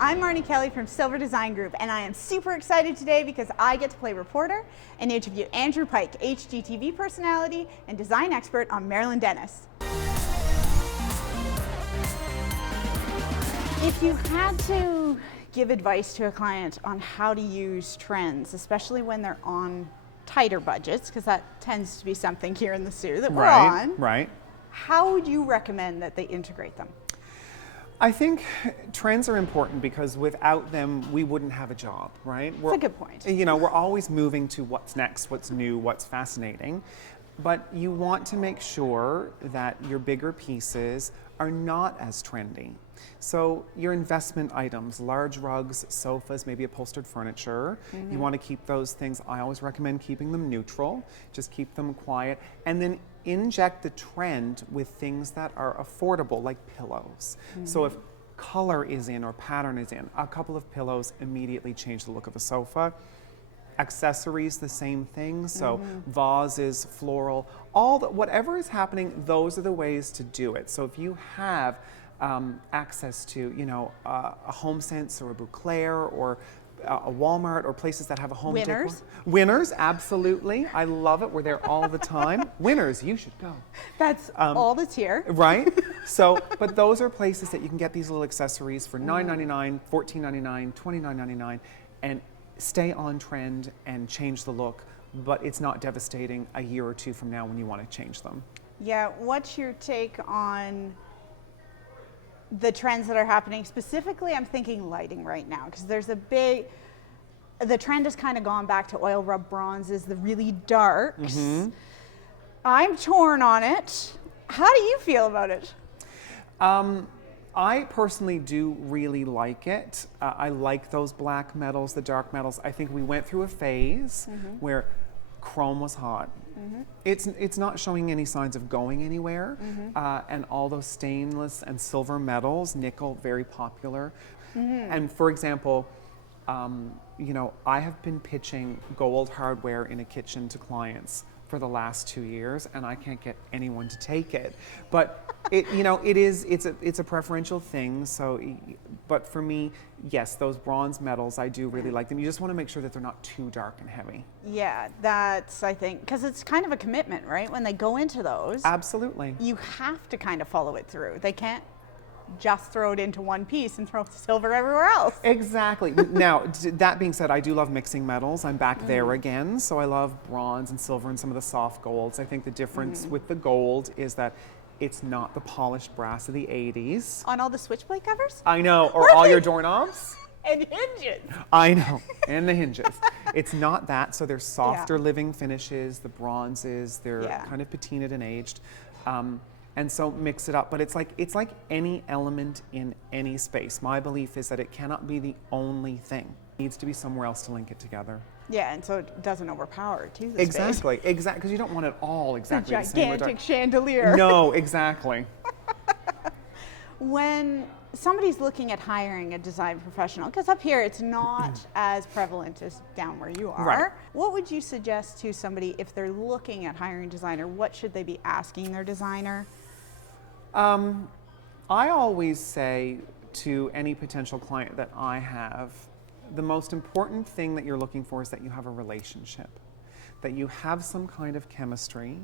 I'm Marnie Kelly from Silver Design Group, and I am super excited today because I get to play reporter and interview Andrew Pike, HGTV personality and design expert on Marilyn Denis. If you had to give advice to a client on how to use trends, especially when they're on tighter budgets, because that tends to be something here in the Sioux that we're on, Right. how would you recommend that they integrate them? I think trends are important because without them, we wouldn't have a job, right? That's a good point. You know, we're always moving to what's next, what's new, what's fascinating. But you want to make sure that your bigger pieces are not as trendy. So your investment items, large rugs, sofas, maybe upholstered furniture, you want to keep those things. I always recommend keeping them neutral, just keep them quiet, and then inject the trend with things that are affordable, like pillows. So if color is in or pattern is in, a couple of pillows immediately change the look of a sofa. Accessories, the same thing. So vases, floral, whatever is happening, those are the ways to do it. So if you have access to, you know, a HomeSense or a Bouclair or a Walmart or places that have a home Winners. decor. Winners, absolutely. I love it. We're there all the time. Winners, you should go. That's all that's here. Right? So, but those are places that you can get these little accessories for $9.99, $14.99, $29.99, and stay on trend and change the look, but it's not devastating a year or two from now when you want to change them. Yeah, what's your take on the trends that are happening? Specifically, I'm thinking lighting right now, because there's the trend has kind of gone back to oil rub bronzes, the really darks. I'm torn on it. How do you feel about it? I personally do really like it. I like those black metals, the dark metals. I think we went through a phase where chrome was hot. It's not showing any signs of going anywhere. And all those stainless and silver metals, nickel, very popular. And for example, you know, I have been pitching gold hardware in a kitchen to clients for the last 2 years, and I can't get anyone to take it. But you know, it's a preferential thing. So, but for me, yes, those bronze metals, I do really like them. You just want to make sure that they're not too dark and heavy. Yeah, that's, I think, because it's kind of a commitment, right? When they go into those, Absolutely. you have to kind of follow it through. They can't just throw it into one piece and throw silver everywhere else. Exactly. Now, that being said, I do love mixing metals. I'm back there again. So I love bronze and silver and some of the soft golds. I think the difference with the gold is that it's not the polished brass of the 80s. On all the switchblade covers? I know, or all your doorknobs. And hinges. I know, and the hinges. It's not that, so they're softer living finishes, the bronzes, they're kind of patinaed and aged. And so mix it up, but it's like any element in any space. My belief is that it cannot be the only thing. It needs to be somewhere else to link it together. Yeah, and so it doesn't overpower too. Exactly, because you don't want it all exactly the same. Gigantic chandelier. No, exactly. When somebody's looking at hiring a design professional, because up here it's not as prevalent as down where you are, Right. What would you suggest to somebody if they're looking at hiring a designer? What should they be asking their designer? I always say to any potential client that I have, the most important thing that you're looking for is that you have a relationship, that you have some kind of chemistry,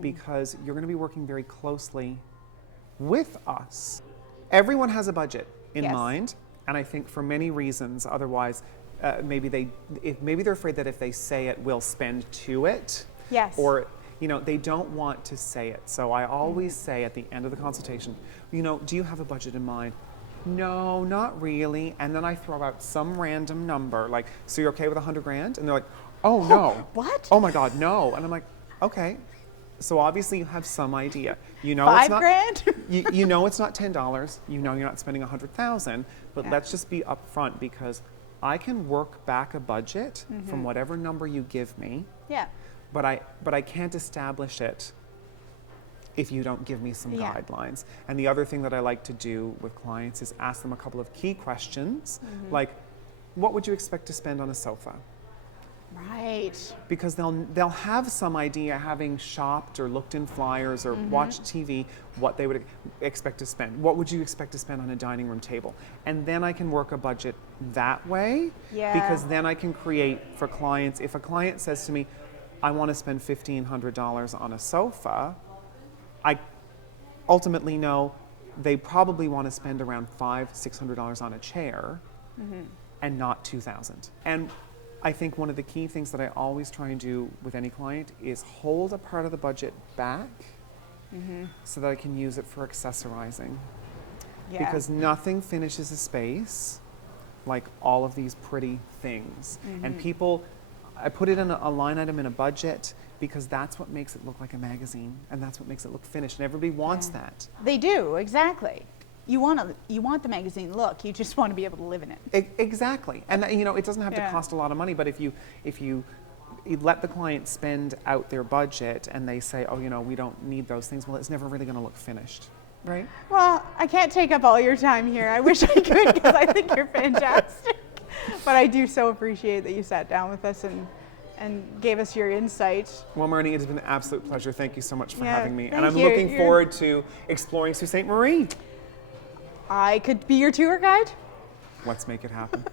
because you're going to be working very closely with us. Everyone has a budget in mind, and I think for many reasons, otherwise, maybe they're afraid that if they say it, we'll spend to it. Yes. Or, you know, they don't want to say it. So I always say at the end of the consultation, you know, do you have a budget in mind? No, not really. And then I throw out some random number, like, so you're okay with $100,000? And they're like, oh no. What? Oh my God, no. And I'm like, okay. So obviously you have some idea. You know, $5 it's not, grand? you know it's not $10. You know you're not spending $100,000. But let's just be upfront, because I can work back a budget from whatever number you give me. Yeah. But I can't establish it if you don't give me some guidelines. And the other thing that I like to do with clients is ask them a couple of key questions, like, what would you expect to spend on a sofa? Right. Because they'll have some idea, having shopped or looked in flyers or watched TV, what they would expect to spend. What would you expect to spend on a dining room table? And then I can work a budget that way. Yeah. Because then I can create for clients. If a client says to me, I want to spend $1,500 on a sofa, I ultimately know they probably want to spend around $500-600 on a chair and not $2,000. And I think one of the key things that I always try and do with any client is hold a part of the budget back so that I can use it for accessorizing. Yeah. Because nothing finishes a space like all of these pretty things. And people, I put it in a line item in a budget because that's what makes it look like a magazine and that's what makes it look finished. And everybody wants that. They do, exactly. You want the magazine look. You just want to be able to live in it. Exactly. And you know, it doesn't have to cost a lot of money, but if you let the client spend out their budget and they say, oh, you know, we don't need those things, well, it's never really going to look finished. Right? Well, I can't take up all your time here. I wish I could because I think you're fantastic. But I do so appreciate that you sat down with us and gave us your insight. Well, Marnie, it has been an absolute pleasure. Thank you so much for having me. And thank I'm you. looking forward to exploring Sault Ste. Marie. I could be your tour guide. Let's make it happen.